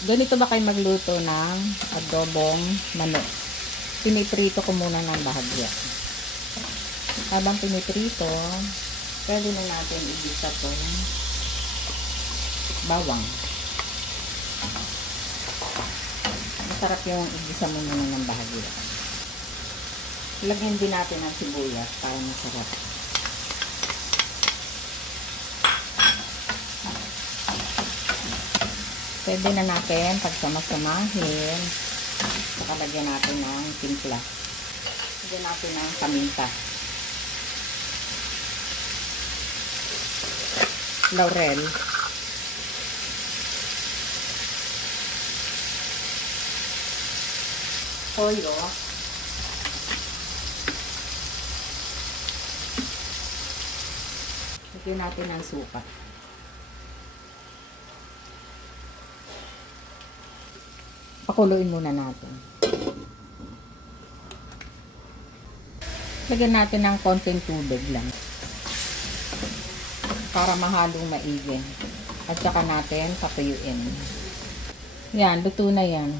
Ganito ba kayo magluto ng adobong manok? Piniprito ko muna ng bahagya. Habang piniprito, pwede na natin igisa itong bawang. Masarap yung igisa muna ng bahagya. Lagyan din natin ang sibuyas para masarap. Pwede na natin pagsama-samahin. Saka lagyan natin ng timpla. Lagyan natin ng paminta. Laurel. Toyo. Lagyan natin ng suka. Pakuluin muna natin. Lagyan natin ng konting tubig lang. Para mahalong maigi. At saka natin patuyuin. Yan, luto na yan.